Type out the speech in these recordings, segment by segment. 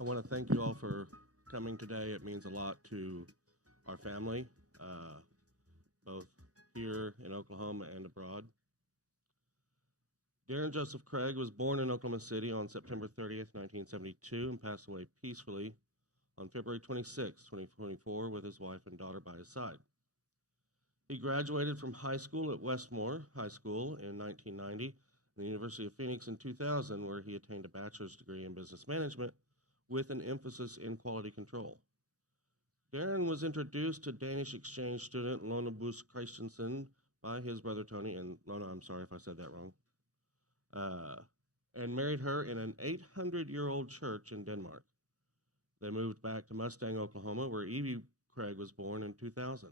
I want to thank you all for coming today. It means a lot to our family, both here in Oklahoma and abroad. Darin Joseph Craig was born in Oklahoma City on September 30th, 1972, and passed away peacefully on February 26, 2024, with his wife and daughter by his side. He graduated from high school at Westmore High School in 1990 and the University of Phoenix in 2000, where he attained a bachelor's degree in business management with an emphasis in quality control. Darin was introduced to Danish exchange student Lona Bus Christensen by his brother Tony, and Lona, I'm sorry if I said that wrong, and married her in an 800-year-old church in Denmark. They moved back to Mustang, Oklahoma, where Evie Craig was born in 2000.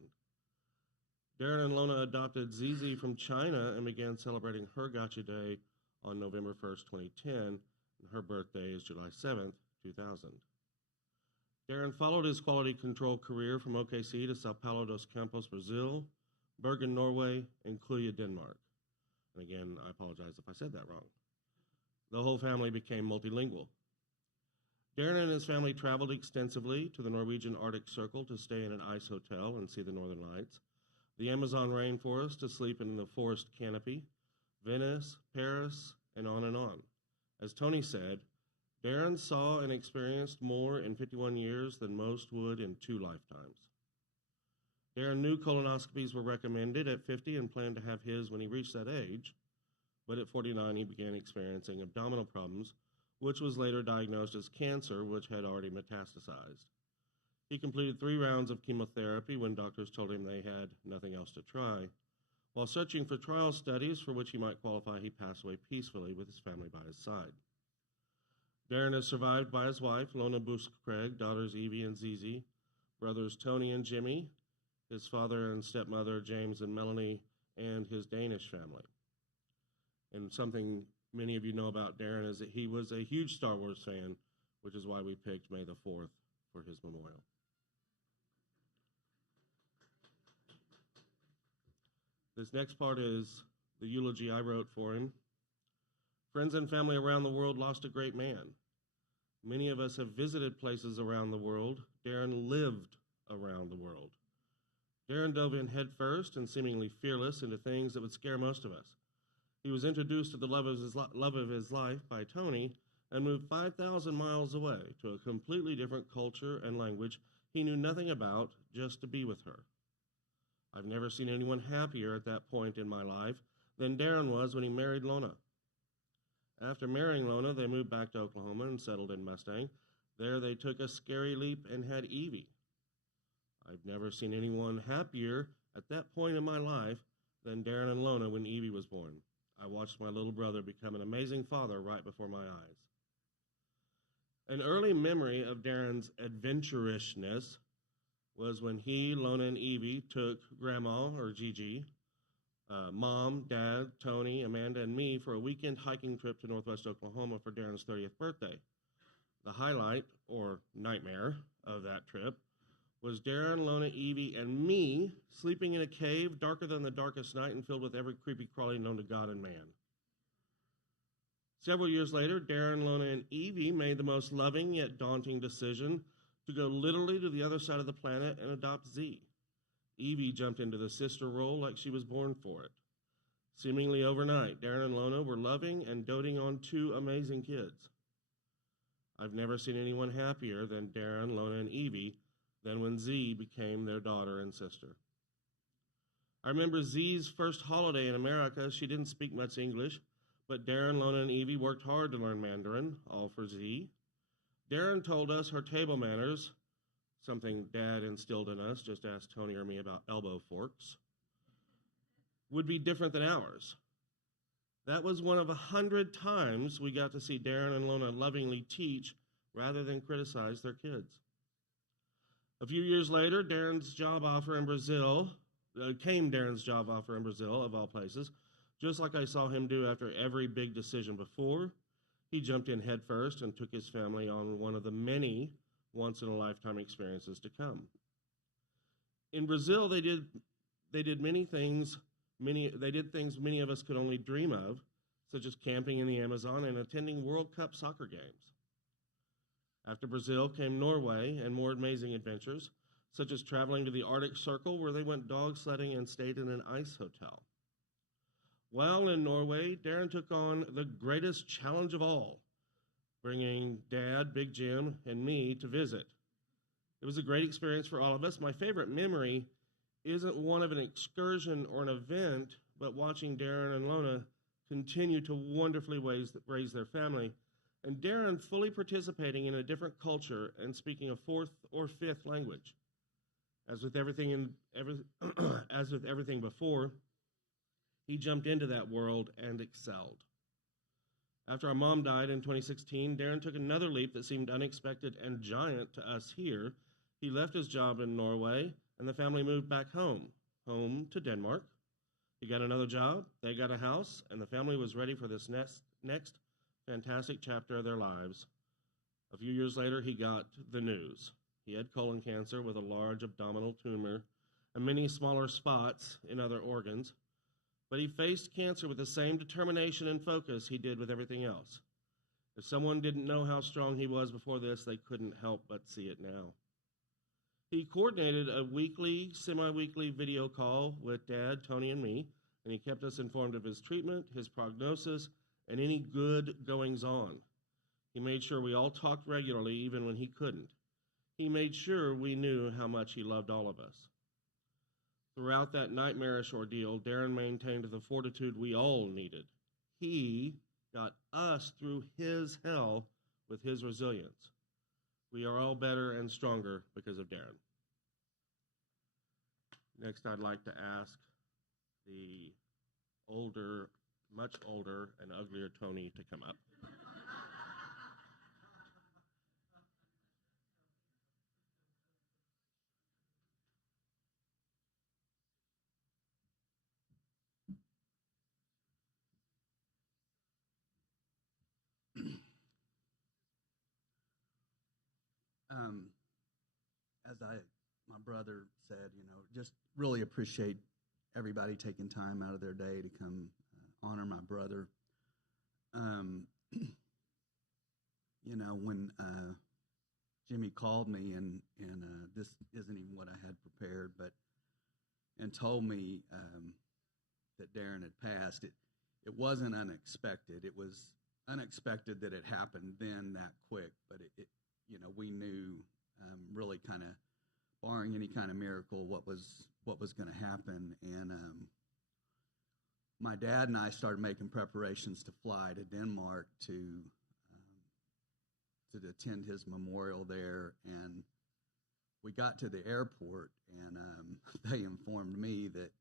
Darin and Lona adopted Zizi from China and began celebrating her Gotcha Day on November 1st, 2010, and her birthday is July 7th, 2000. Darin followed his quality control career from OKC to Sao Paulo dos Campos, Brazil, Bergen, Norway, and Cluj, Denmark. And again, I apologize if I said that wrong. The whole family became multilingual. Darin and his family traveled extensively to the Norwegian Arctic Circle to stay in an ice hotel and see the northern lights, the Amazon rainforest to sleep in the forest canopy, Venice, Paris, and on and on. As Tony said, Darin saw and experienced more in 51 years than most would in 2 lifetimes. Darin knew colonoscopies were recommended at 50 and planned to have his when he reached that age, but at 49 he began experiencing abdominal problems, which was later diagnosed as cancer, which had already metastasized. He completed 3 rounds of chemotherapy when doctors told him they had nothing else to try. While searching for trial studies for which he might qualify, he passed away peacefully with his family by his side. Darin is survived by his wife, Lona Bus Craig, daughters Evie and Zizi, brothers Tony and Jimmy, his father and stepmother, James and Melanie, and his Danish family. And something many of you know about Darin is that he was a huge Star Wars fan, which is why we picked May the 4th for his memorial. This next part is the eulogy I wrote for him. Friends and family around the world lost a great man. Many of us have visited places around the world. Darin lived around the world. Darin dove in headfirst and seemingly fearless into things that would scare most of us. He was introduced to the love of his life by Tony and moved 5,000 miles away to a completely different culture and language he knew nothing about just to be with her. I've never seen anyone happier at that point in my life than Darin was when he married Lona. After marrying Lona, they moved back to Oklahoma and settled in Mustang. There they took a scary leap and had Evie. I've never seen anyone happier at that point in my life than Darin and Lona when Evie was born. I watched my little brother become an amazing father right before my eyes. An early memory of Darin's adventurishness was when he, Lona, and Evie took Grandma, or Gigi, Mom, Dad, Tony, Amanda, and me for a weekend hiking trip to Northwest Oklahoma for Darin's 30th birthday. The highlight, or nightmare, of that trip was Darin, Lona, Evie, and me sleeping in a cave darker than the darkest night and filled with every creepy crawly known to God and man. Several years later, Darin, Lona, and Evie made the most loving yet daunting decision to go literally to the other side of the planet and adopt Z. Evie jumped into the sister role like she was born for it. Seemingly overnight, Darin and Lona were loving and doting on 2 amazing kids. I've never seen anyone happier than Darin, Lona, and Evie than when Z became their daughter and sister. I remember Z's first holiday in America. She didn't speak much English, but Darin, Lona, and Evie worked hard to learn Mandarin, all for Z. Darin told us her table manners, something Dad instilled in us, just ask Tony or me about elbow forks, would be different than ours. That was one of 100 times we got to see Darin and Lona lovingly teach rather than criticize their kids. A few years later, Darin's job offer in Brazil, of all places, just like I saw him do after every big decision before. He jumped in headfirst and took his family on one of the many once-in-a-lifetime experiences to come. In Brazil, they did things many of us could only dream of, such as camping in the Amazon and attending World Cup soccer games. After Brazil came Norway and more amazing adventures, such as traveling to the Arctic Circle where they went dog sledding and stayed in an ice hotel. While in Norway, Darin took on the greatest challenge of all, bringing Dad, Big Jim, and me to visit. It was a great experience for all of us. My favorite memory isn't one of an excursion or an event, but watching Darin and Lona continue to wonderfully raise their family, and Darin fully participating in a different culture and speaking a fourth or fifth language. As with everything before, he jumped into that world and excelled. After our mom died in 2016, Darin took another leap that seemed unexpected and giant to us here. He left his job in Norway, and the family moved back home to Denmark. He got another job, they got a house, and the family was ready for this next fantastic chapter of their lives. A few years later, he got the news. He had colon cancer with a large abdominal tumor and many smaller spots in other organs, but he faced cancer with the same determination and focus he did with everything else. If someone didn't know how strong he was before this, they couldn't help but see it now. He coordinated a weekly, semi-weekly video call with Dad, Tony, and me, and he kept us informed of his treatment, his prognosis, and any good goings-on. He made sure we all talked regularly, even when he couldn't. He made sure we knew how much he loved all of us. Throughout that nightmarish ordeal, Darin maintained the fortitude we all needed. He got us through his hell with his resilience. We are all better and stronger because of Darin. Next, I'd like to ask the older, much older, and uglier Tony to come up. As my brother said, just really appreciate everybody taking time out of their day to come honor my brother. When Jimmy called me and this isn't even what I had prepared, and told me that Darin had passed, it wasn't unexpected. It was unexpected that it happened then that quick, but we knew really kind of, barring any kind of miracle, what was going to happen. And my dad and I started making preparations to fly to Denmark to attend his memorial there. And we got to the airport, and they informed me that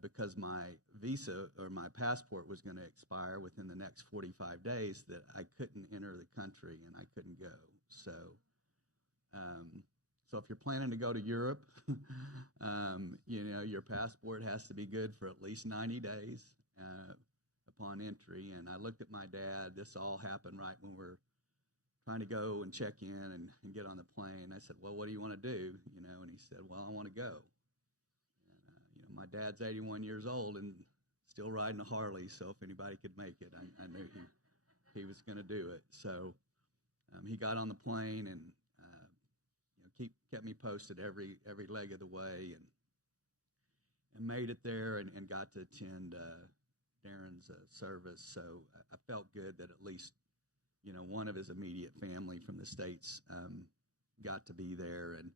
because my visa or my passport was going to expire within the next 45 days, that I couldn't enter the country and I couldn't go. So if you're planning to go to Europe, your passport has to be good for at least 90 days upon entry. And I looked at my dad. This all happened right when we're trying to go and check in and get on the plane. I said, well, what do you want to do? And he said, well, I want to go. And, my dad's 81 years old and still riding a Harley, so if anybody could make it, I knew he was going to do it. So he got on the plane and kept me posted every leg of the way, and made it there and got to attend Darin's service. So I felt good that at least one of his immediate family from the States got to be there. And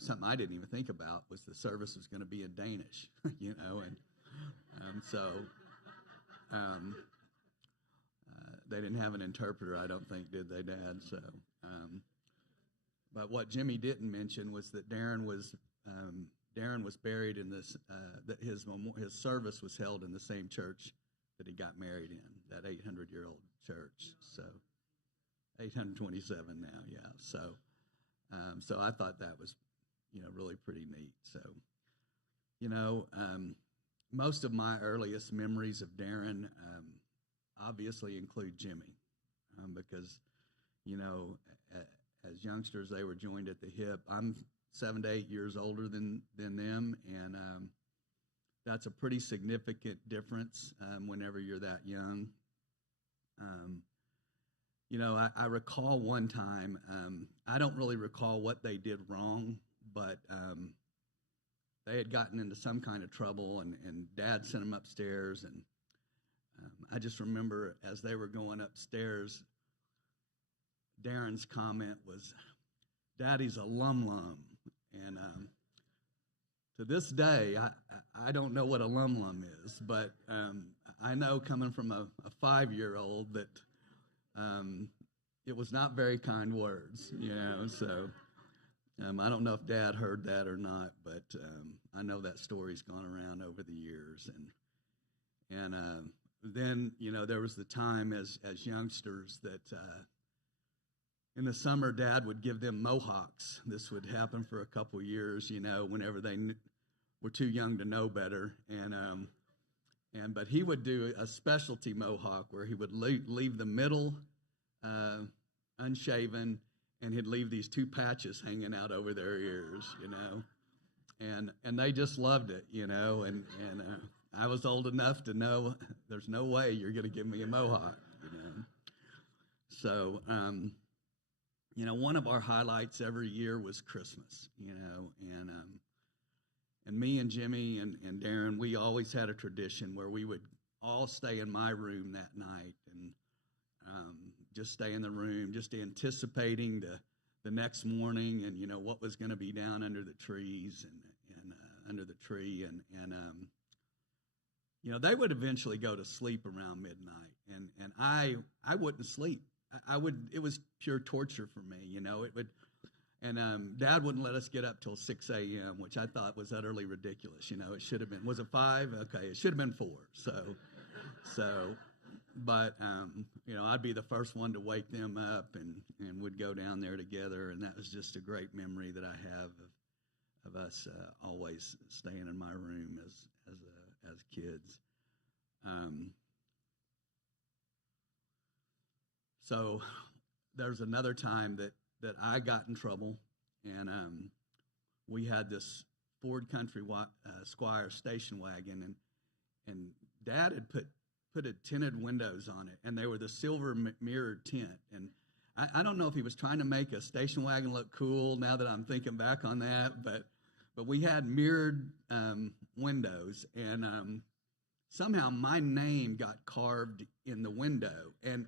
something I didn't even think about was the service was going to be in Danish, so they didn't have an interpreter, I don't think, did they, Dad? So. But what Jimmy didn't mention was that Darin was buried in this. That his service was held in the same church that he got married in, that 800-year-old church. So 827 now, yeah. So I thought that was, really pretty neat. So, most of my earliest memories of Darin obviously include Jimmy, because, as youngsters, they were joined at the hip. I'm 7 to 8 years older than them, and that's a pretty significant difference whenever you're that young. I recall one time, I don't really recall what they did wrong, but they had gotten into some kind of trouble, and Dad sent them upstairs. And I just remember as they were going upstairs, Darin's comment was, "Daddy's a lum-lum." And to this day, I don't know what a lum-lum is, but I know coming from a 5-year-old that it was not very kind words, so I don't know if Dad heard that or not, but I know that story's gone around over the years. And then, there was the time as youngsters that in the summer, Dad would give them mohawks. This would happen for a couple years, whenever they were too young to know better. But he would do a specialty mohawk where he would leave the middle unshaven, and he'd leave these 2 patches hanging out over their ears, and they just loved it, and I was old enough to know there's no way you're going to give me a mohawk, So, one of our highlights every year was Christmas, and me and Jimmy and Darin, we always had a tradition where we would all stay in my room that night and just stay in the room, just anticipating the next morning and, what was going to be down under the trees and under the tree. And they would eventually go to sleep around midnight. And I wouldn't sleep. It was pure torture for me, it would. And Dad wouldn't let us get up till 6 a.m., which I thought was utterly ridiculous. It should have been, was it 5? Okay, it should have been 4. But I'd be the first one to wake them up, and would go down there together. And that was just a great memory that I have of us always staying in my room as kids. So there's another time that I got in trouble, and we had this Ford Country Squire station wagon, and Dad had put tinted windows on it, and they were the silver mirrored tint. And I don't know if he was trying to make a station wagon look cool now that I'm thinking back on that, but we had mirrored windows, and somehow my name got carved in the window, and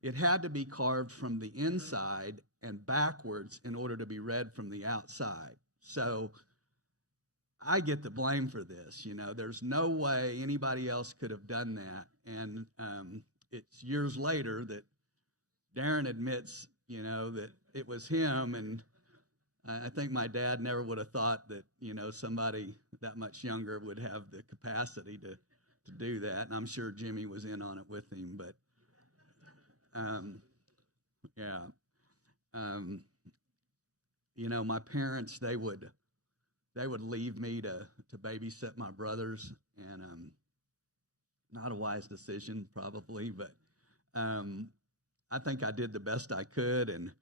it had to be carved from the inside and backwards in order to be read from the outside. So I get the blame for this. There's no way anybody else could have done that. And it's years later that Darin admits, that it was him. And I think my dad never would have thought that, somebody that much younger would have the capacity to do that. And I'm sure Jimmy was in on it with him. But yeah. My parents, they would leave me to babysit my brothers, and not a wise decision probably, but I think I did the best I could.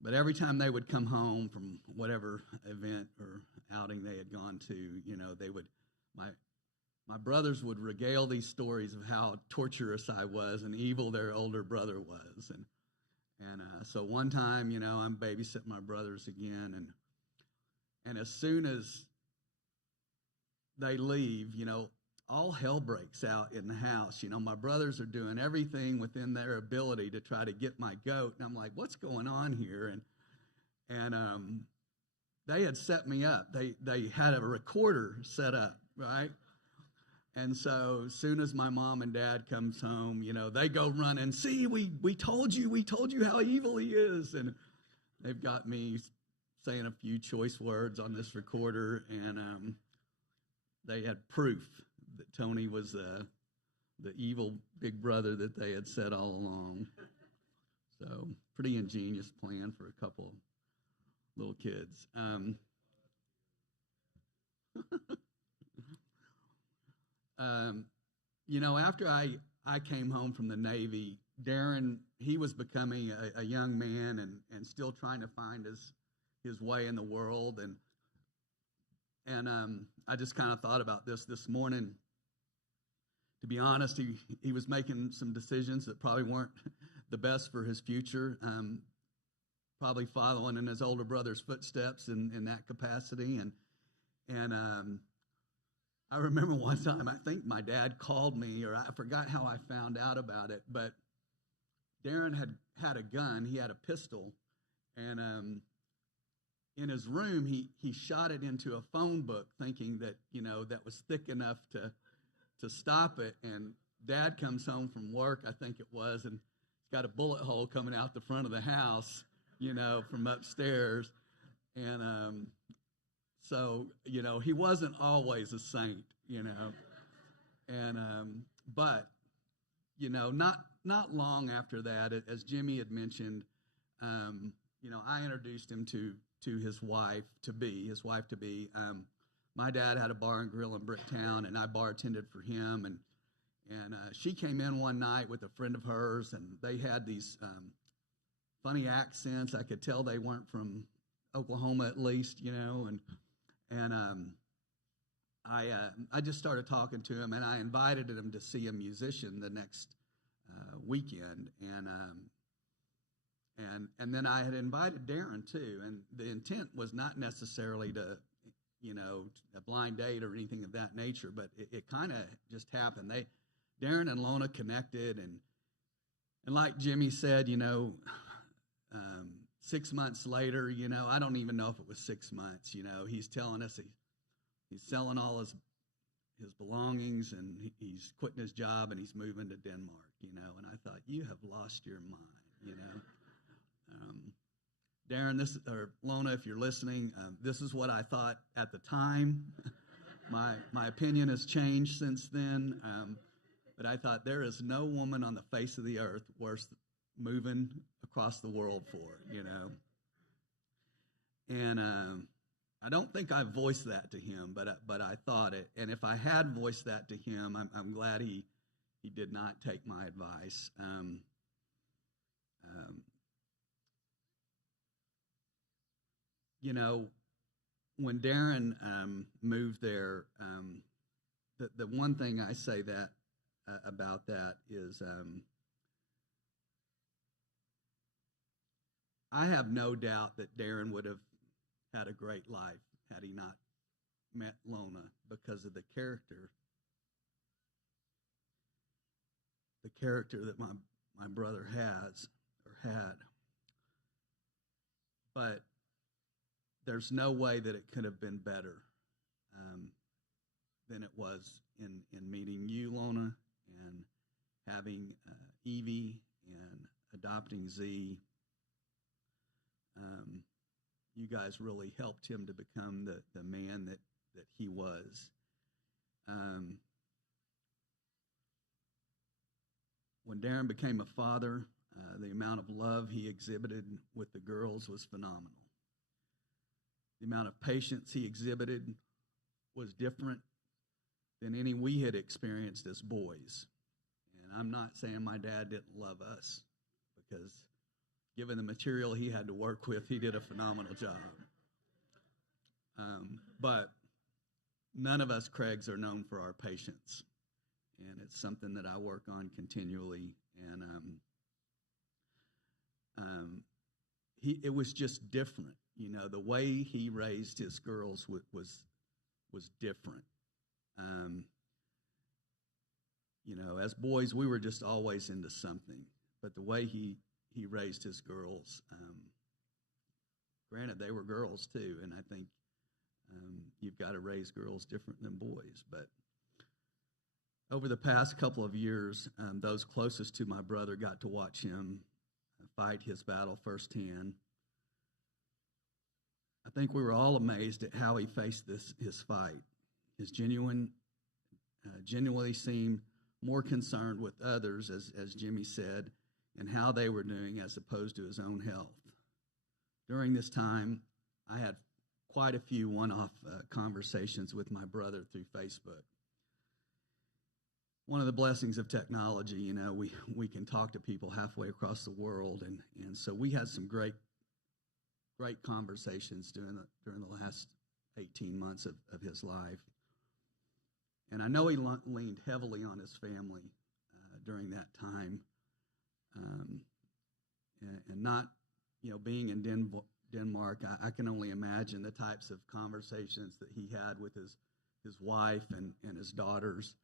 But every time they would come home from whatever event or outing they had gone to, my brothers would regale these stories of how torturous I was and evil their older brother was. And so one time, I'm babysitting my brothers again, and as soon as they leave, all hell breaks out in the house. My brothers are doing everything within their ability to try to get my goat, and I'm like, what's going on here? And they had set me up. They had a recorder set up, right? And so as soon as my mom and dad comes home, they go run and see, we told you how evil he is. And they've got me saying a few choice words on this recorder, and they had proof that Tony was the evil big brother that they had said all along. So pretty ingenious plan for a couple little kids. After I came home from the Navy, Darin, he was becoming a young man and still trying to find his way in the world. And I just kind of thought about this morning. To be honest, he was making some decisions that probably weren't the best for his future. Probably following in his older brother's footsteps in that capacity. And I remember one time, I think my dad called me, or I forgot how I found out about it, but Darin had a gun. He had a pistol, and in his room, he shot it into a phone book, thinking that that was thick enough to stop it. And Dad comes home from work, I think it was, and it's got a bullet hole coming out the front of the house, from upstairs. And so he wasn't always a saint, and but not long after that, as Jimmy had mentioned, I introduced him to his wife to be. My dad had a bar and grill in Bricktown, and I bartended for him. And she came in one night with a friend of hers, and they had these funny accents. I could tell they weren't from Oklahoma, at least, And I just started talking to him, and I invited him to see a musician the next weekend, and then I had invited Darin too, and the intent was not necessarily to, a blind date or anything of that nature, but it kind of just happened. Darin and Lona connected, and like Jimmy said, 6 months later, I don't even know if it was 6 months. He's telling us he's selling all his belongings, and he's quitting his job, and he's moving to Denmark. And I thought, you have lost your mind. Darin, or Lona, if you're listening, this is what I thought at the time. My opinion has changed since then, but I thought there is no woman on the face of the earth worth moving across the world for, And I don't think I voiced that to him, but I thought it. And if I had voiced that to him, I'm glad he did not take my advice. When Darin moved there, the one thing I say that about that is I have no doubt that Darin would have had a great life had he not met Lona, because of the character that my brother has or had. But there's no way that it could have been better than it was in meeting you, Lona, and having Evie and adopting Z. You guys really helped him to become the man that he was. When Darin became a father, the amount of love he exhibited with the girls was phenomenal. The amount of patience he exhibited was different than any we had experienced as boys. And I'm not saying my dad didn't love us, because given the material he had to work with, he did a phenomenal job. But none of us Craigs are known for our patience, and it's something that I work on continually. And it was just different. The way he raised his girls was different. As boys, we were just always into something, but the way he raised his girls, granted, they were girls too, and I think you've got to raise girls different than boys. But over the past couple of years, those closest to my brother got to watch him fight his battle firsthand. I think we were all amazed at how he faced his fight. His genuinely seemed more concerned with others, as Jimmy said, and how they were doing as opposed to his own health. During this time, I had quite a few one-off conversations with my brother through Facebook. One of the blessings of technology, we can talk to people halfway across the world, and so we had some great conversations during the last 18 months of his life. And I know he leaned heavily on his family during that time. and not, being in Denmark, I can only imagine the types of conversations that he had with his wife and his daughters,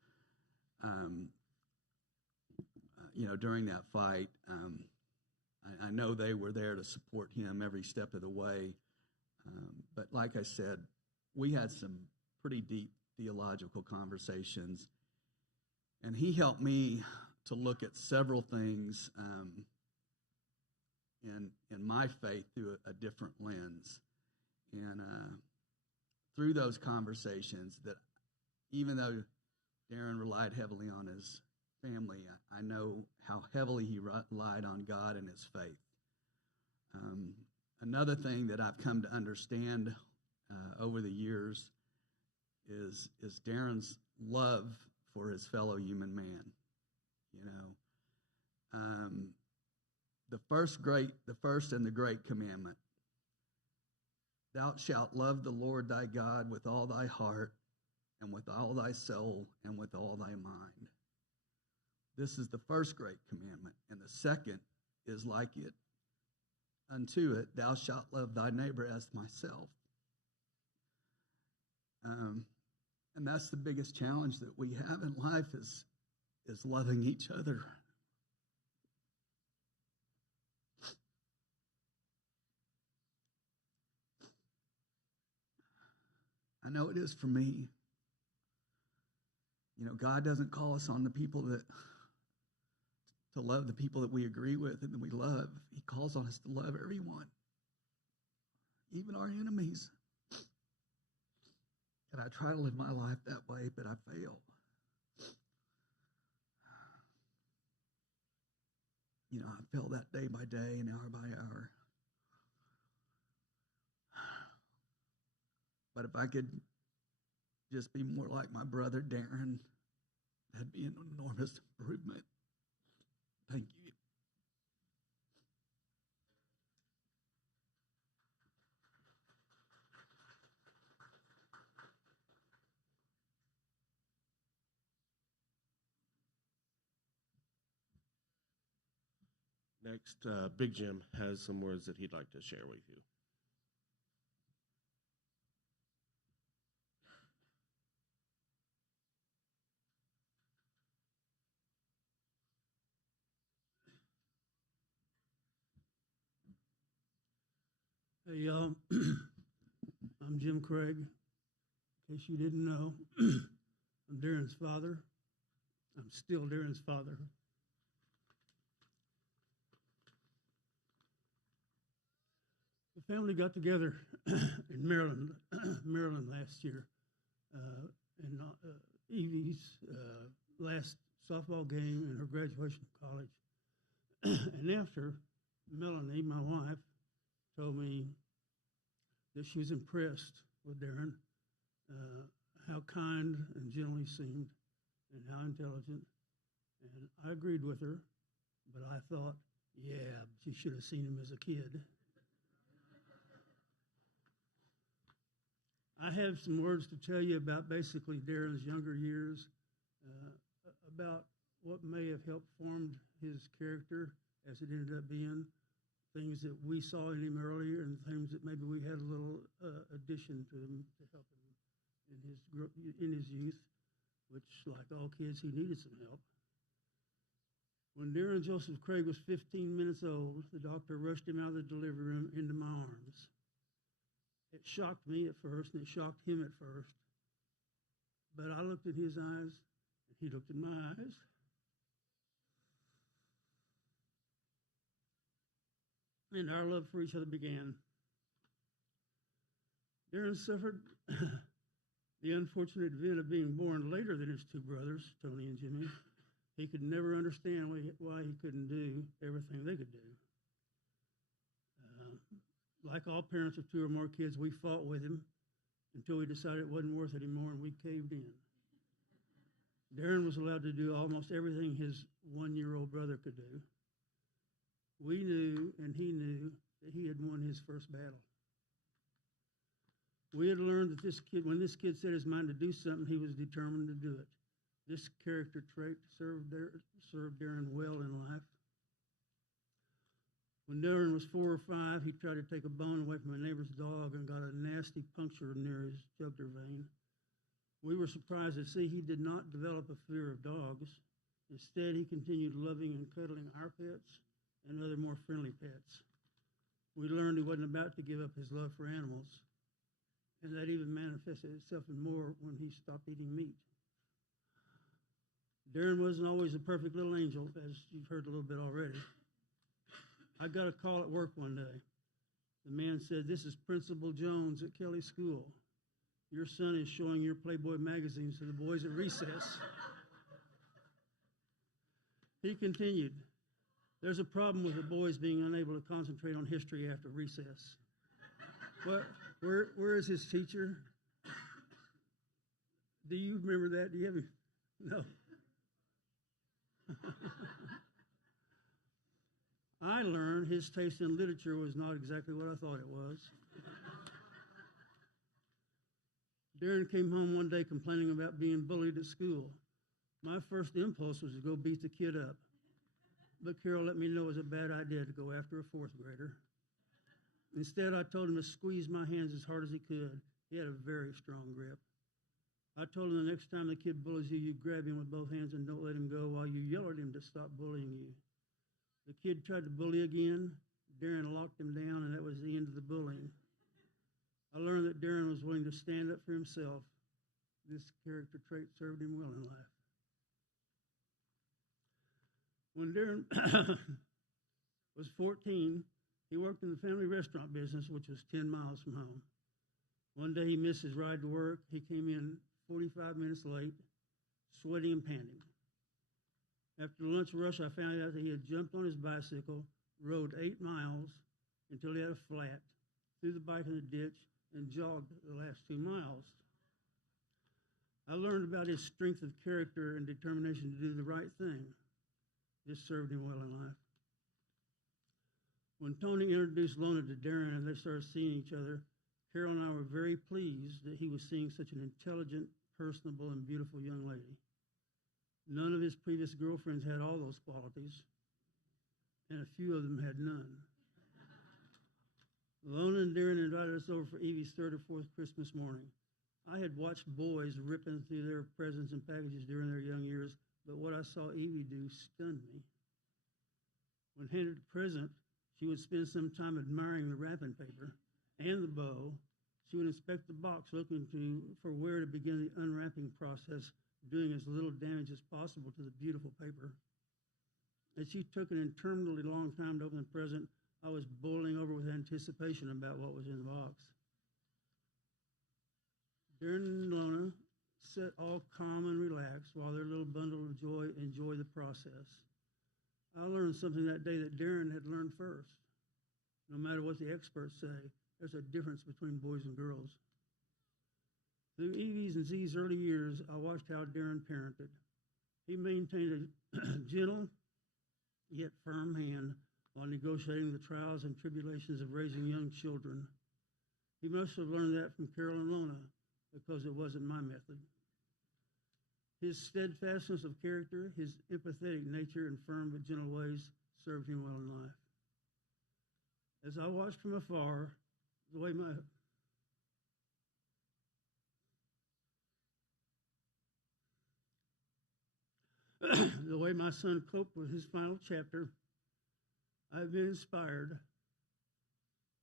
during that fight. I know they were there to support him every step of the way. But like I said, we had some pretty deep theological conversations, and he helped me to look at several things in my faith through a different lens. And through those conversations, that even though Darin relied heavily on his family, I know how heavily he relied on God and his faith. Another thing that I've come to understand over the years is Darin's love for his fellow human man. The first and the great commandment: Thou shalt love the Lord thy God with all thy heart, and with all thy soul, and with all thy mind. This is the first great commandment, and the second is like it. Unto it, thou shalt love thy neighbor as thyself. And that's the biggest challenge that we have in life is loving each other. I know it is for me. God doesn't call us on to love the people that we agree with and that we love. He calls on us to love everyone, even our enemies. And I try to live my life that way, but I fail. I fail that day by day and hour by hour. But if I could just be more like my brother Darin, that'd be an enormous improvement. Thank you. Next, Big Jim has some words that he'd like to share with you. Hey, y'all. I'm Jim Craig. In case you didn't know, I'm Darin's father. I'm still Darin's father. The family got together in Maryland, last year, in Evie's last softball game in her graduation from college. And after, Melanie, my wife, told me that she was impressed with Darin, how kind and gentle he seemed, and how intelligent. And I agreed with her, but I thought, yeah, she should have seen him as a kid. I have some words to tell you about basically Darin's younger years, about what may have helped form his character as it ended up being, things that we saw in him earlier and things that maybe we had a little addition to him to help him in his youth, which, like all kids, he needed some help. When Darin Joseph Craig was 15 minutes old, the doctor rushed him out of the delivery room into my arms. It shocked me at first, and it shocked him at first. But I looked at his eyes, and he looked at my eyes. And our love for each other began. Darin suffered the unfortunate event of being born later than his two brothers, Tony and Jimmy. He could never understand why he couldn't do everything they could do. Like all parents of two or more kids, we fought with him until we decided it wasn't worth it anymore, and we caved in. Darin was allowed to do almost everything his one-year-old brother could do. We knew, and he knew, that he had won his first battle. We had learned that when this kid set his mind to do something, he was determined to do it. This character trait served Darin well in life. When Darin was 4 or 5, he tried to take a bone away from a neighbor's dog and got a nasty puncture near his jugular vein. We were surprised to see he did not develop a fear of dogs. Instead, he continued loving and cuddling our pets and other more friendly pets. We learned he wasn't about to give up his love for animals, and that even manifested itself in more when he stopped eating meat. Darin wasn't always a perfect little angel, as you've heard a little bit already. I got a call at work one day. The man said, "This is Principal Jones at Kelly School. Your son is showing your Playboy magazines to the boys at recess." He continued, "There's a problem with the boys being unable to concentrate on history after recess." What? Where is his teacher? Do you remember that? Do you have? No. I learned his taste in literature was not exactly what I thought it was. Darin came home one day complaining about being bullied at school. My first impulse was to go beat the kid up, but Carol let me know it was a bad idea to go after a fourth grader. Instead, I told him to squeeze my hands as hard as he could. He had a very strong grip. I told him the next time the kid bullies you, you grab him with both hands and don't let him go while you yell at him to stop bullying you. The kid tried to bully again. Darin locked him down, and that was the end of the bullying. I learned that Darin was willing to stand up for himself. This character trait served him well in life. When Darin was 14, he worked in the family restaurant business, which was 10 miles from home. One day he missed his ride to work. He came in 45 minutes late, sweating and panting. After the lunch rush, I found out that he had jumped on his bicycle, rode 8 miles until he had a flat, threw the bike in the ditch, and jogged the last 2 miles. I learned about his strength of character and determination to do the right thing. This served him well in life. When Tony introduced Lona to Darin and they started seeing each other, Carol and I were very pleased that he was seeing such an intelligent, personable, and beautiful young lady. None of his previous girlfriends had all those qualities, and a few of them had none. Lona and Darin invited us over for Evie's 3rd or 4th Christmas morning. I had watched boys ripping through their presents and packages during their young years, but what I saw Evie do stunned me. When handed a present, she would spend some time admiring the wrapping paper and the bow. She would inspect the box, looking for where to begin the unwrapping process, doing as little damage as possible to the beautiful paper. As she took an interminably long time to open the present, I was boiling over with anticipation about what was in the box. Darin and Lona sat all calm and relaxed while their little bundle of joy enjoyed the process. I learned something that day that Darin had learned first. No matter what the experts say, there's a difference between boys and girls. Through Evie's and Z's early years, I watched how Darin parented. He maintained a gentle yet firm hand while negotiating the trials and tribulations of raising young children. He must have learned that from Carol and Lona, because it wasn't my method. His steadfastness of character, his empathetic nature, and firm but gentle ways served him well in life. As I watched from afar, the way my son coped with his final chapter, I've been inspired.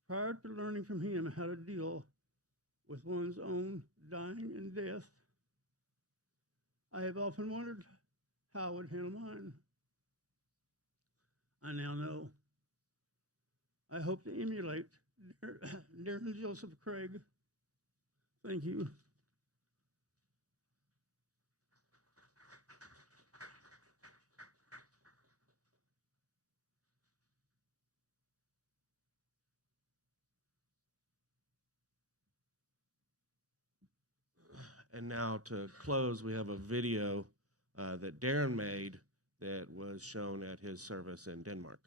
Prior to learning from him how to deal with one's own dying and death, I have often wondered how I would handle mine. I now know. I hope to emulate Darin Joseph Craig. Thank you. And now to close, we have a video that Darin made that was shown at his service in Denmark.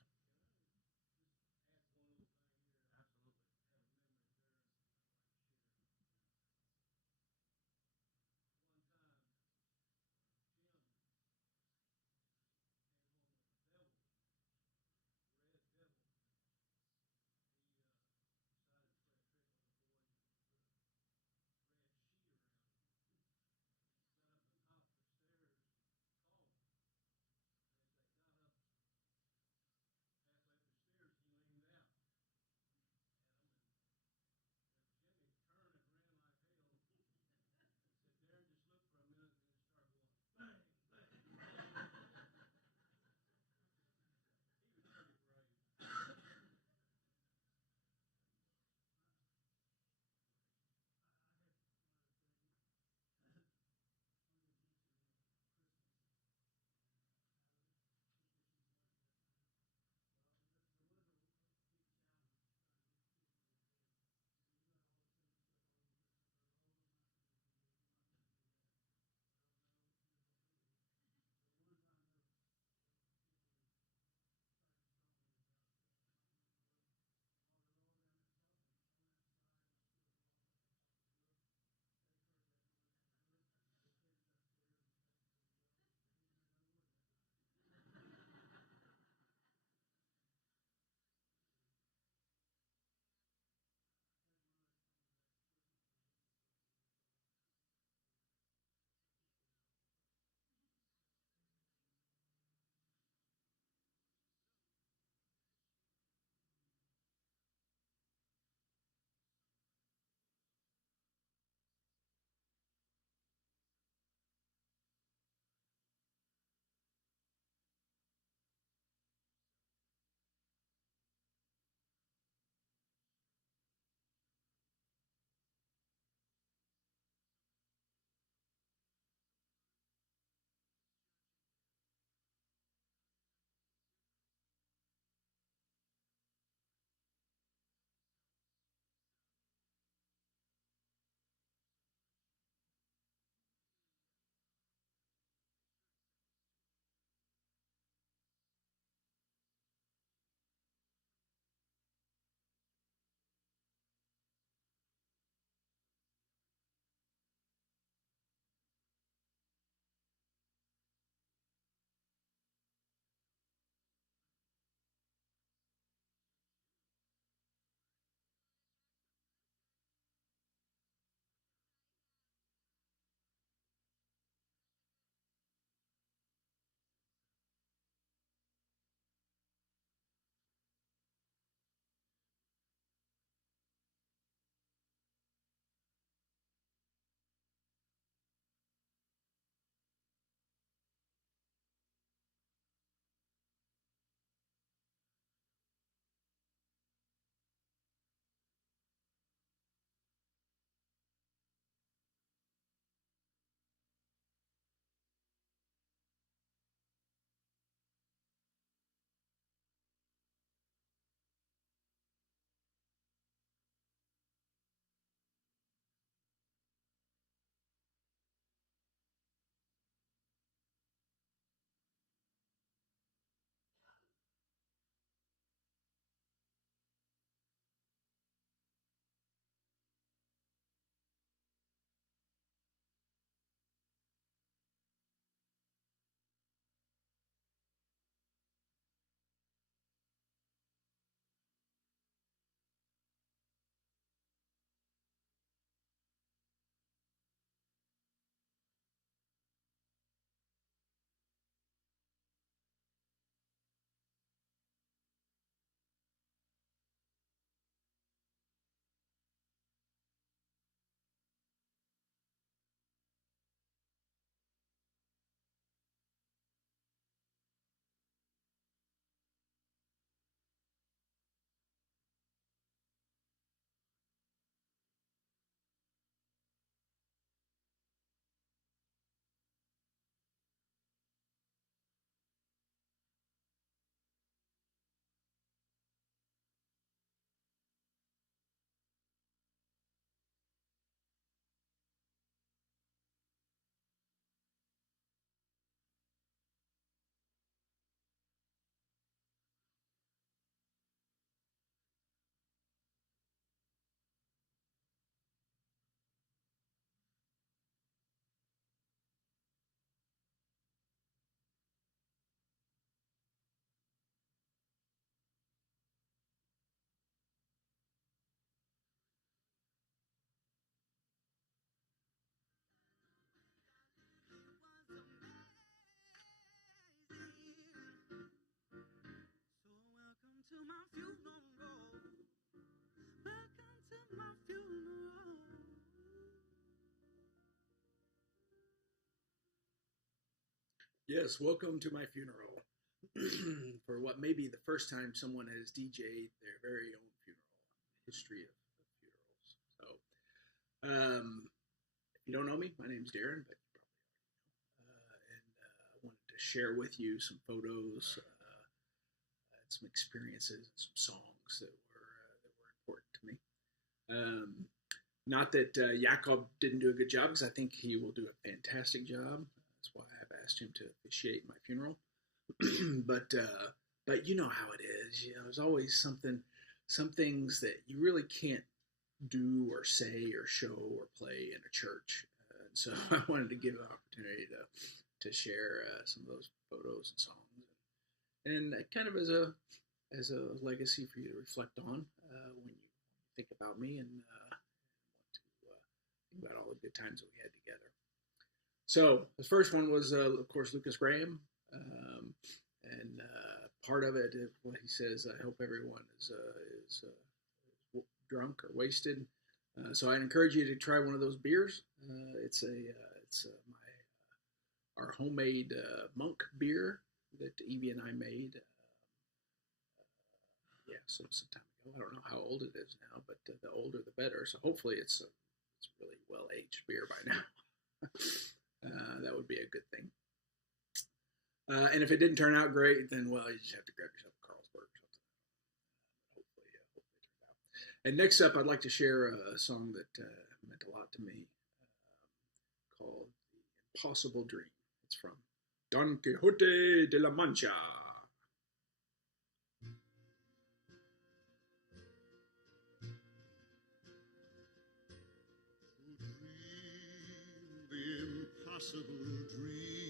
Yes, welcome to my funeral. For what may be the first time someone has DJ'd their very own funeral, history of funerals. So, if you don't know me, my name's Darin, but you probably already know. I wanted to share with you some photos, and some experiences, and some songs that were important to me. Not that Jakob didn't do a good job, because I think he will do a fantastic job. That's why I've asked him to officiate my funeral. but you know how it is. There's always some things that you really can't do or say or show or play in a church. And so I wanted to give an opportunity to share some of those photos and songs, and kind of as a legacy for you to reflect on when you think about me and want to think about all the good times that we had together. So the first one was, of course, Lucas Graham, and part of it, what he says, I hope everyone is drunk or wasted. So I'd encourage you to try one of those beers. It's our homemade monk beer that Evie and I made. Some time ago. I don't know how old it is now, but the older the better. So hopefully it's really well aged beer by now. That would be a good thing. And if it didn't turn out great, then, well, you just have to grab yourself a Carlsberg or something. Hopefully it turned out. And next up, I'd like to share a song that meant a lot to me, called The Impossible Dream. It's from Don Quixote de la Mancha. Impossible dream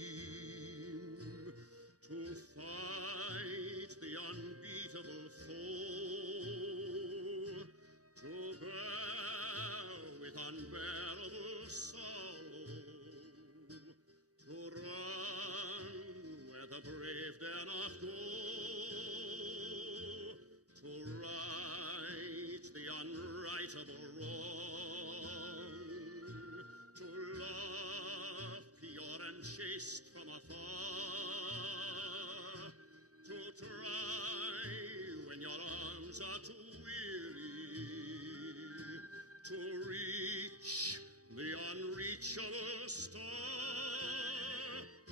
to fight the unbeatable foe, to bear with unbearable sorrow, to run where the brave dare not go, to right the unrightable wrong, to love pure and chaste from afar, to try when your arms are too weary, to reach the unreachable star.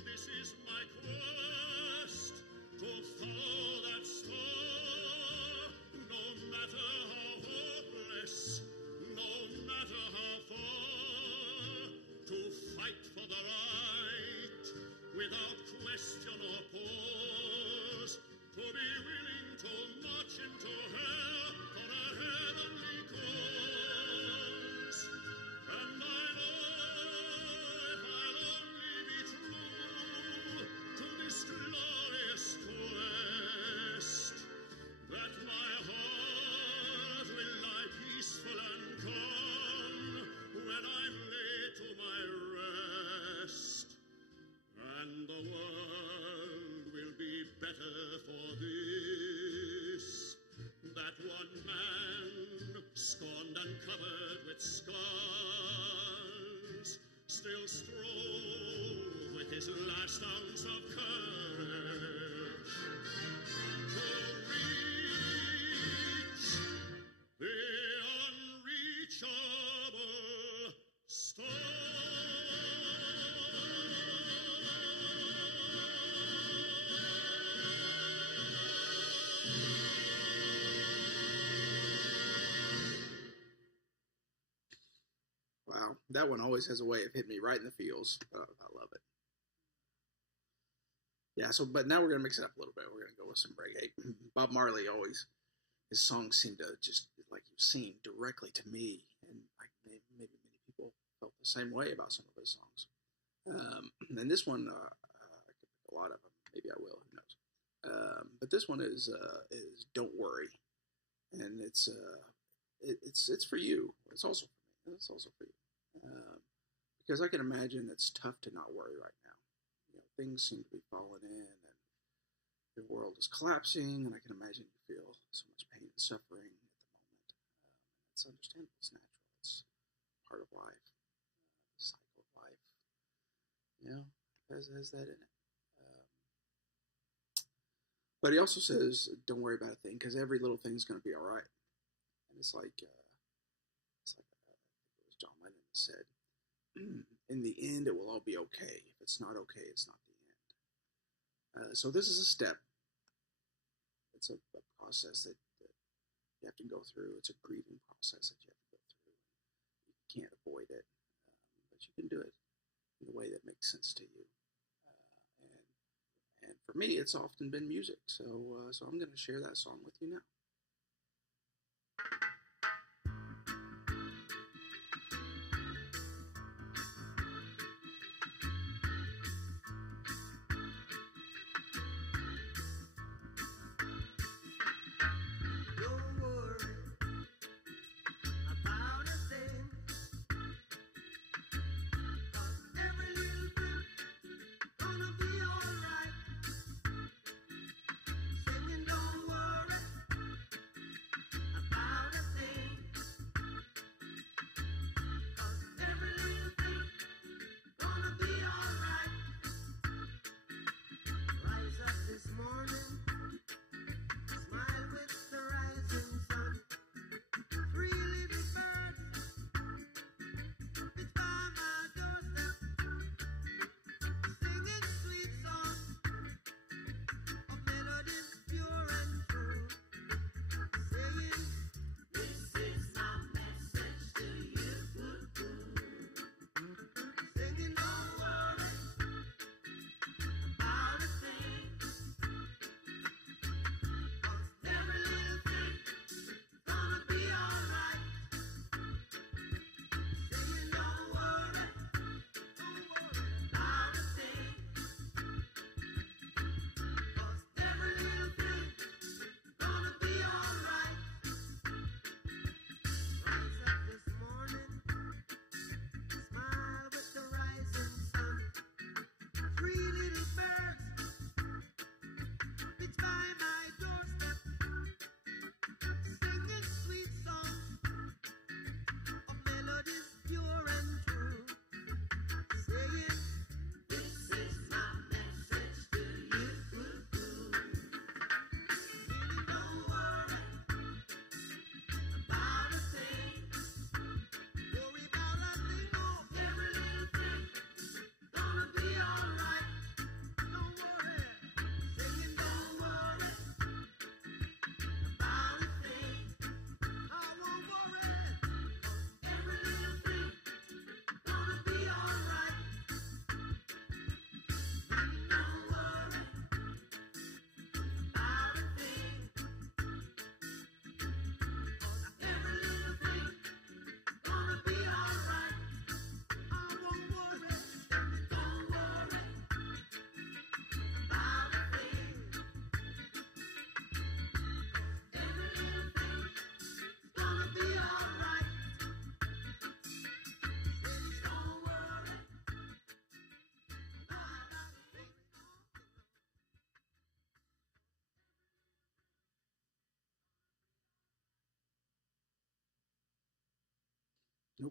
This is my quest, to follow that star, no matter how hopeless, no matter how far, to fight for the right without question or pause, to be willing to march into hell for a heavenly cause. And I know if I'll only be true to this glorious quest, that my heart will lie peaceful and calm when I'm laid to my rest, and the world will be better for this, that one man, scorned and covered with scars, still strove with his last ounce of courage to reach the unreachable star. Wow, that one always has a way of hitting me right in the feels. I love it. Yeah, but now we're going to mix it up a little bit. We're going to go with some reggae. Bob Marley always, his songs seem to just, like you've seen, directly to me. And maybe many people felt the same way about some of his songs. And this one, I could pick a lot of them. Maybe I will, who knows. But this one is Don't Worry. And it's for you. It's also for me. It's also for you. Because I can imagine it's tough to not worry right now. Things seem to be falling in, your world is collapsing, and I can imagine you feel so much pain and suffering at the moment. It's understandable. It's natural. It's part of life. The cycle of life. Has that in it. Um, but he also says, don't worry about a thing, because every little thing's going to be all right. And it's like it was John Lennon said, in the end, it will all be okay. If it's not okay, it's not the end. So this is a step. It's a process that you have to go through. It's a grieving process that you have to go through. You can't avoid it, but you can do it in a way that makes sense to you. And for me, it's often been music. So I'm going to share that song with you now.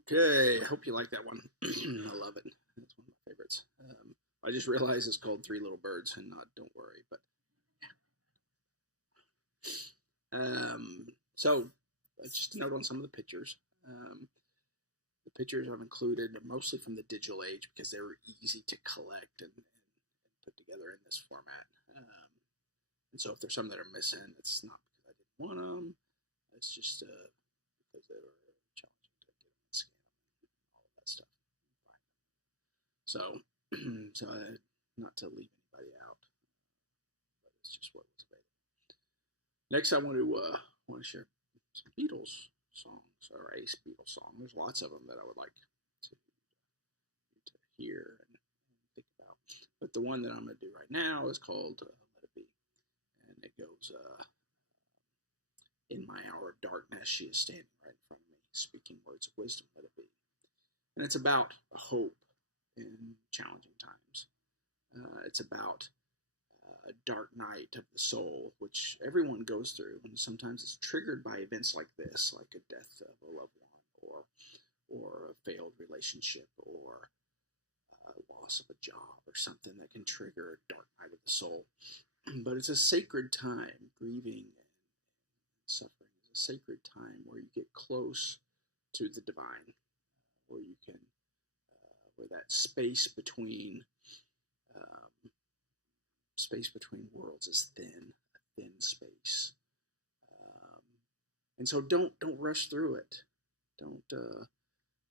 Okay, I hope you like that one. I love it. It's one of my favorites. I just realized it's called Three Little Birds and not Don't Worry. But so just a note on some of the pictures. The pictures I've included are mostly from the digital age because they were easy to collect and put together in this format. And so if there's some that are missing, it's not because I didn't want them. It's just because they were challenging to get them and scan them and all of that stuff. So, not to leave anybody out, but it's just what was available. Next, I want to share some Beatles songs, or a Beatles song. There's lots of them that I would like to hear and think about. But the one that I'm going to do right now is called Let It Be. And it goes, in my hour of darkness, she is standing right in front of me, speaking words of wisdom, let it be. And it's about hope in challenging times. It's about a dark night of the soul, which everyone goes through, and sometimes it's triggered by events like this, like a death of a loved one, or a failed relationship, or loss of a job, or something that can trigger a dark night of the soul. But it's a sacred time. Grieving and suffering is a sacred time where you get close to the divine, where you can, where that space between worlds is thin, a thin space. And so don't rush through it. Don't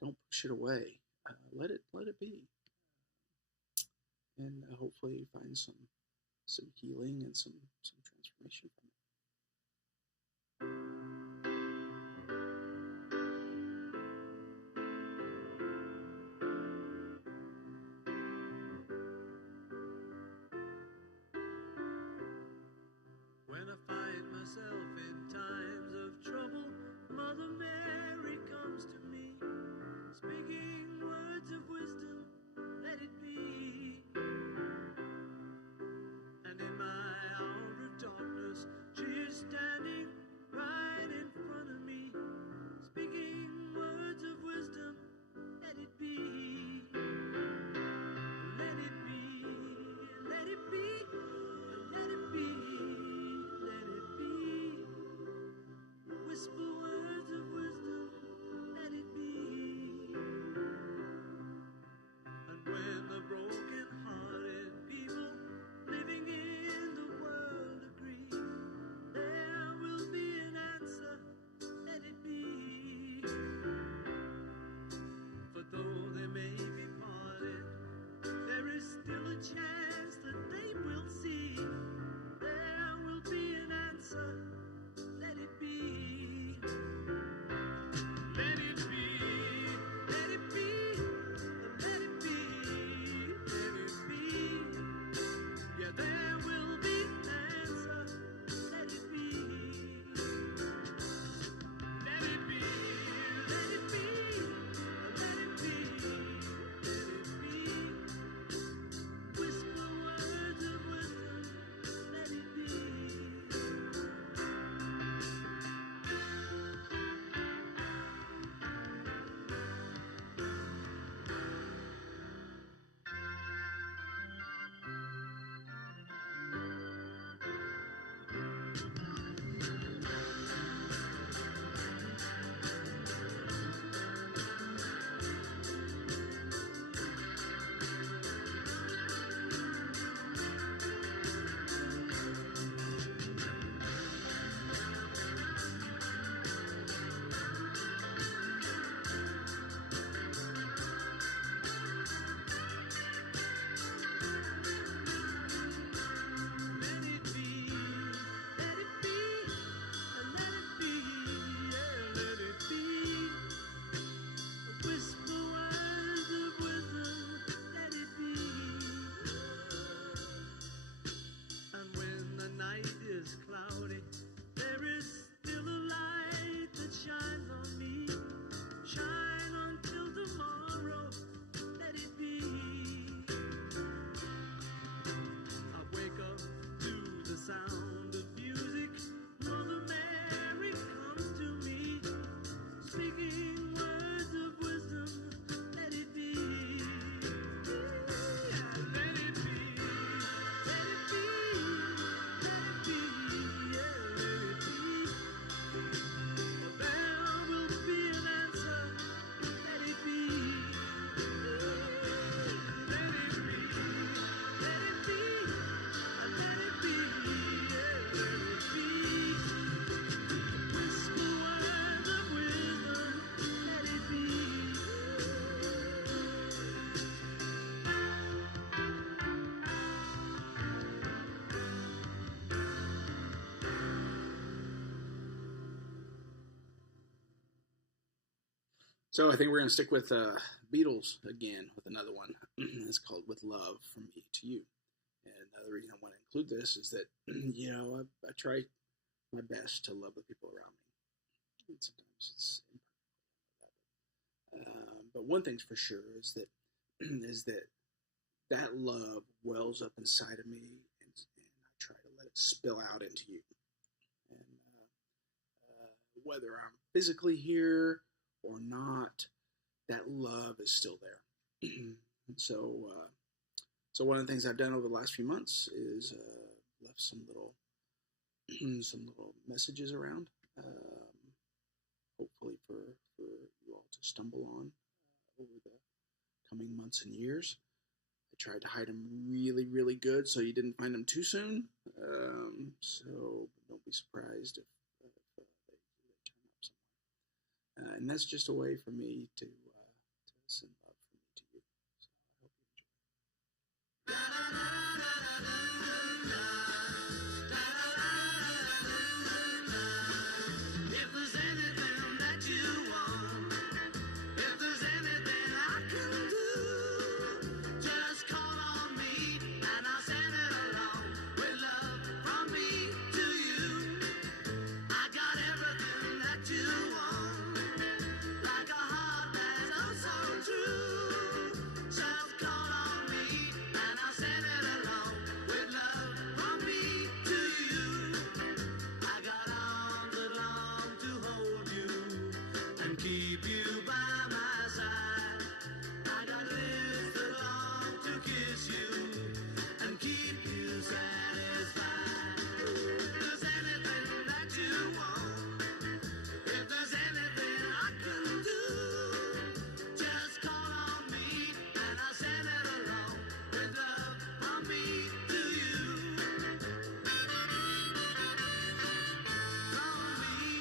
push it away. Let it be, and hopefully you find some healing and some transformation from it. When I find myself in times of trouble, Mother Mary comes to me, speaking words of wisdom, let it be. And in my hour of darkness, she is standing right in front of me, speaking words of wisdom, let it be. Let it be, let it be, let it be. Whisper words of wisdom, let it be. And when the broken-hearted people living in the world agree, there will be an answer, let it be. For though they may be parted, there is still a chance that they will see. There will be an answer, let it be. Let it be, let it be, let it be, let it be. Yeah, there will be an answer, let it be. Let it be, let it be, let it be, let it be. Whisper words of wisdom, let it be. Let it be, let it be, let it be, yeah, let it be. Whisper words of wisdom, let it be. And when the night is cloudy, there is still a light that shines on me. Shine until tomorrow, let it be. I wake up to the sound of music. Mother Mary comes to me, speaking words of wisdom, let it be. Let it be, let it be, let it be, yeah, let it be. There will be an answer, let it be. Let it be, let it be, let it be, yeah, let it be. Whisper words of wisdom, let it be. So I think we're going to stick with Beatles again with another one. It's called "With Love from Me to You." And the reason I want to include this is that I try my best to love the people around me. And sometimes it's imperfect. But one thing's for sure is that that love wells up inside of me, and I spill out into you. And whether I'm physically here or not, that love is still there. And so one of the things I've done over the last few months is left some little messages around, hopefully for you all to stumble on over the coming months and years. I tried to hide them really, really good so you didn't find them too soon. So don't be surprised if they turn up somewhere. And that's just a way for me to send love from me to you. So I hope you enjoy. If there's anything that you want, if there's anything I can do, just call on me and I'll send it along with love from me to you. I got everything that you want, like a heart that's oh so true. Just call on me and I'll send it along with love from me to you. I got arms that long to hold you and keep you by my side. I got lips that long to kiss you and keep you satisfied. If there's anything that you want, if there's anything I can do, just call on me and I'll send it along with love from me to you. From me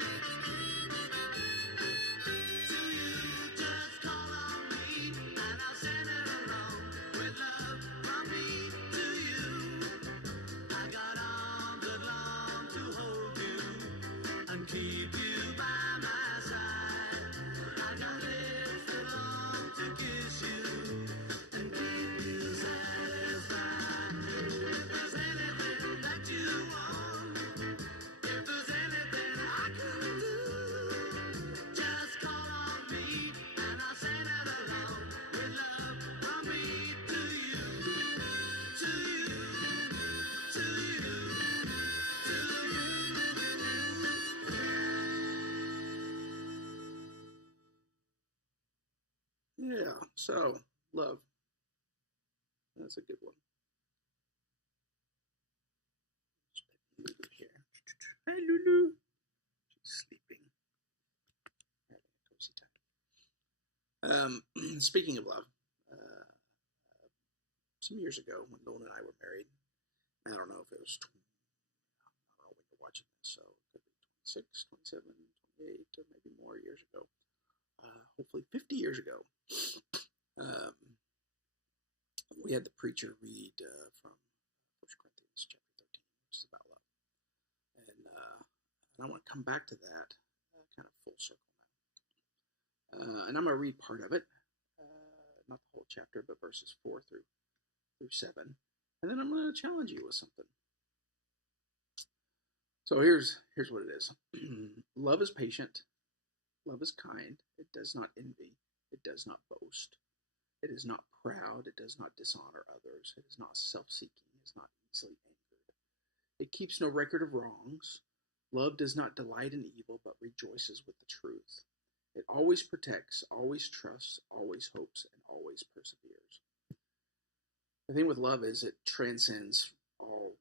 to you, just call on me and I'll send it along with love from me to you. I got arms that long to hold you and keep you by my side. I got lips that long to kiss you and keep you satisfied. If there's anything that you want, if there's anything I can do, just call on me and I'll send it along with love from me to you, to you, to you, to you. Yeah, so love. That's a good one. Here. Hi, Lulu. She's sleeping. Having a cozy time. Speaking of love, some years ago when Nolan and I were married, I don't know if it was, I don't know when you're watching this, so it could be 26, 27, 28, or maybe more years ago. Hopefully 50 years ago. We had the preacher read from 1 Corinthians chapter 13, which is about love. And I want to come back to that kind of full circle now. And I'm going to read part of it, not the whole chapter, but verses 4 through 7. And then I'm going to challenge you with something. So here's what it is. Love is patient. Love is kind. It does not envy. It does not boast. It is not proud. It does not dishonor others. It is not self-seeking. It is not easily angered. It keeps no record of wrongs. Love does not delight in evil, but rejoices with the truth. It always protects, always trusts, always hopes, and always perseveres. The thing with love is it transcends all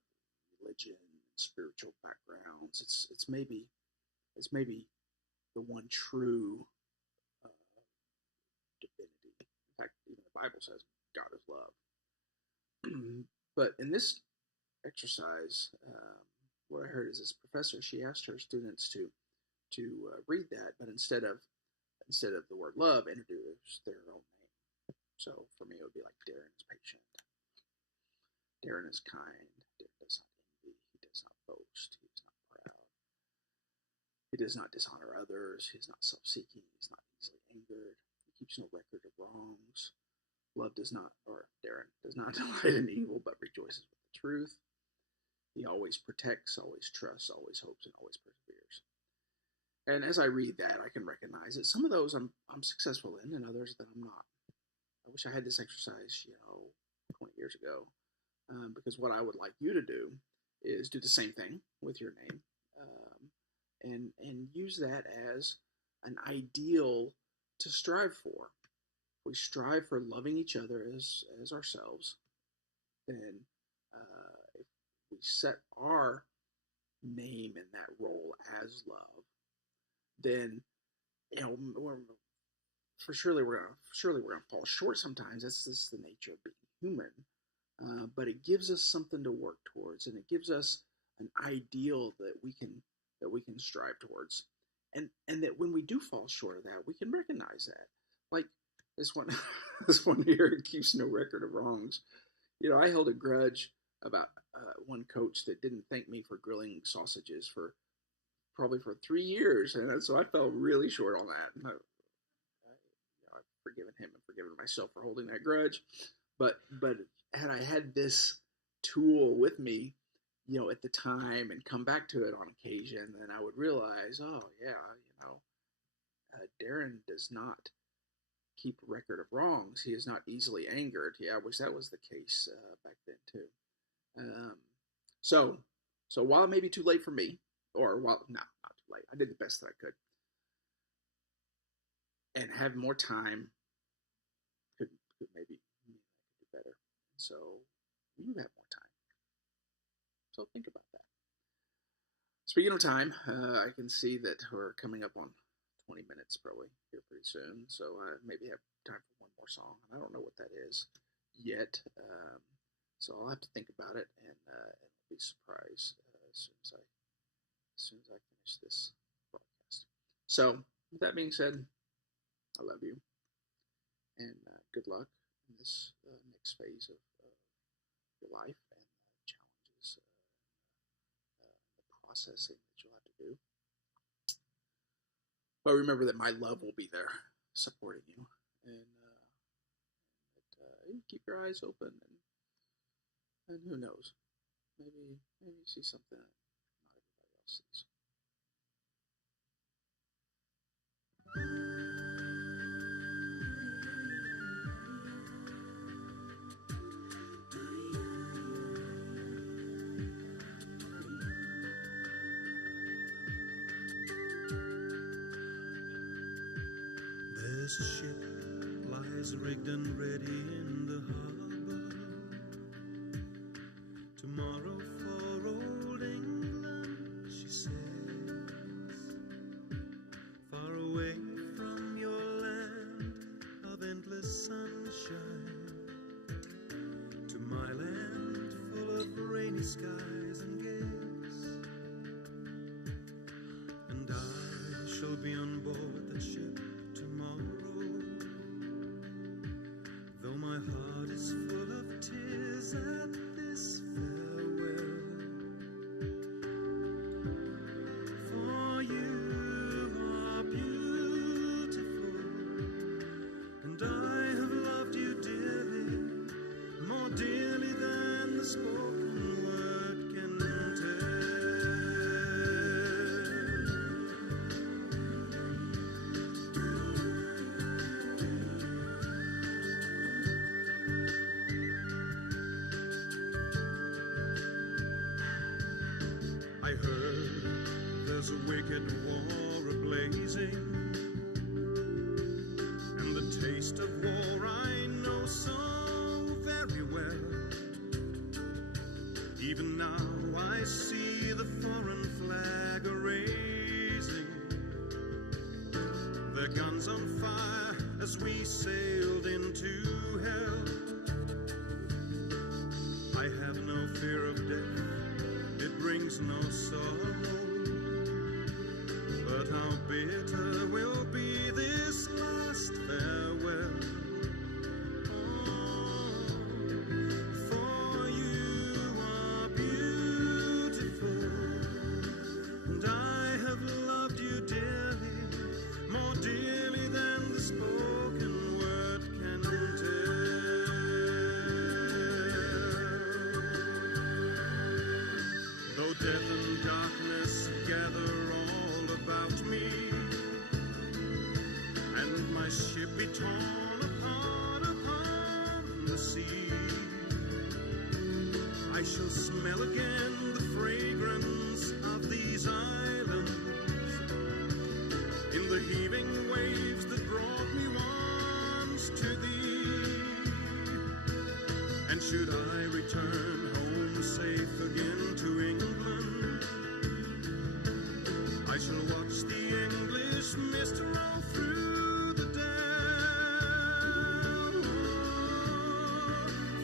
religion and spiritual backgrounds. It's maybe the one true divinity. In fact, even the Bible says God is love. But in this exercise, what I heard is this professor, she asked her students to read that, but instead of the word love, introduce their own name. So for me, it would be like Darin is patient. Darin is kind. Darin does not envy. He does not boast. He is not proud. He does not dishonor others. He is not self-seeking. He is not easily angered. He keeps no record of wrongs. Love does not, or Darin does not delight in evil, but rejoices with the truth. He always protects, always trusts, always hopes, and always perseveres. And as I read that, I can recognize that some of those I'm successful in, and others that I'm not. I wish I had this exercise, 20 years ago, because what I would like you to do is do the same thing with your name, and use that as an ideal to strive for. We strive for loving each other as ourselves. Then, if we set our name in that role as love, then we're gonna fall short sometimes. That's just the nature of being human. But it gives us something to work towards, and it gives us an ideal that we can strive towards, and that when we do fall short of that, we can recognize that. Like this one, this one here keeps no record of wrongs. I held a grudge about one coach that didn't thank me for grilling sausages for probably for 3 years, and so I fell really short on that. And I've forgiven him and forgiven myself for holding that grudge, but had I had this tool with me, at the time, and come back to it on occasion, then I would realize, oh yeah, Darin does not keep a record of wrongs. He is not easily angered. Yeah, I wish that was the case back then too. So while it may be too late for me, or not too late, I did the best that I could, and have more time could maybe do better. So you have more time. So think about that. Speaking of time, I can see that we're coming up on 20 minutes probably here pretty soon. So I maybe have time for one more song. I don't know what that is yet. So I'll have to think about it, and I'll be surprised as soon as I finish this broadcast. So with that being said, I love you, and good luck in this next phase of your life and challenges, the processing that you'll have to do. But remember that my love will be there supporting you, and that you keep your eyes open, and who knows, maybe you see something that not everybody else sees. There's a ship lies rigged and ready in the harbor tomorrow for old England, she says, far away from your land of endless sunshine, to my land full of rainy skies and gales, and I shall be on board that ship tomorrow, though my heart is full of tears at this farewell. For you are beautiful, and I have loved you dearly, more dearly than the spoken word can tell. I heard there's a wicked war a-blazing, and the taste of war I know so very well. Even now I see the foreign flag a-raising, their guns on fire as we sailed into hell. I have no fear of death, it brings no sorrow, but how bitter will be this last farewell. Oh, for you are beautiful, and I have loved you dearly, more dearly than the spoken word can tell. Though death and darkness gather all about me, and my ship be torn apart upon the sea, I shall smell again the shall watch the English mist roll through the dell.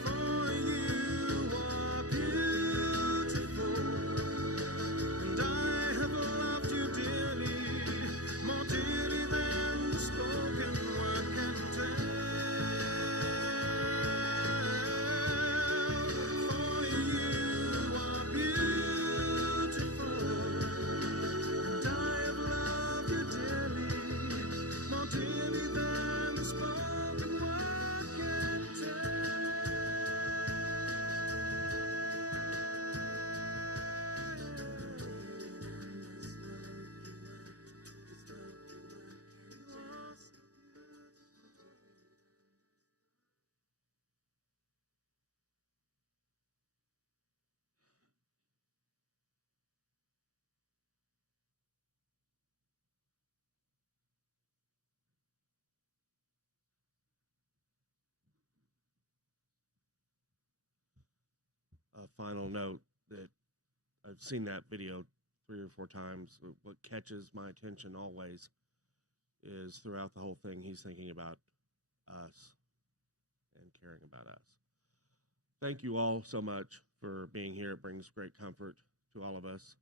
For you are beautiful, and I have loved you dearly, more dearly than the spoken word can tell. For you are beautiful, and I have loved you dearly, more dearly than the spoken word can A final note that I've seen that video 3 or 4 times. What catches my attention always is throughout the whole thing, he's thinking about us and caring about us. Thank you all so much for being here. It brings great comfort to all of us.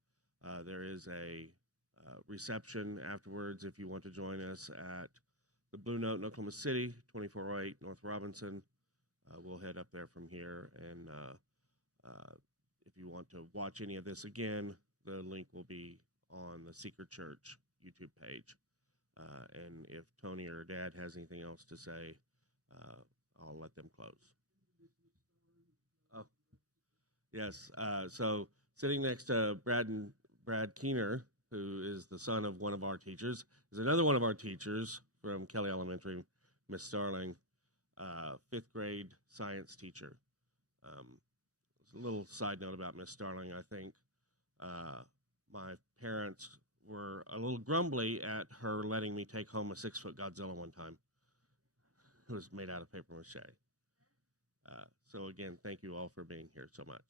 There is a reception afterwards if you want to join us at the Blue Note in Oklahoma City, 2408 North Robinson. We'll head up there from here, and if you want to watch any of this again, the link will be on the Secret Church YouTube page. And if Tony or Dad has anything else to say, I'll let them close. Oh, yes. So sitting next to Brad Keener, who is the son of one of our teachers, is another one of our teachers from Kelly Elementary, Miss Starling, 5th grade science teacher. A little side note about Miss Starling. I think my parents were a little grumbly at her letting me take home a 6-foot Godzilla one time. It was made out of paper mache. So again, thank you all for being here so much.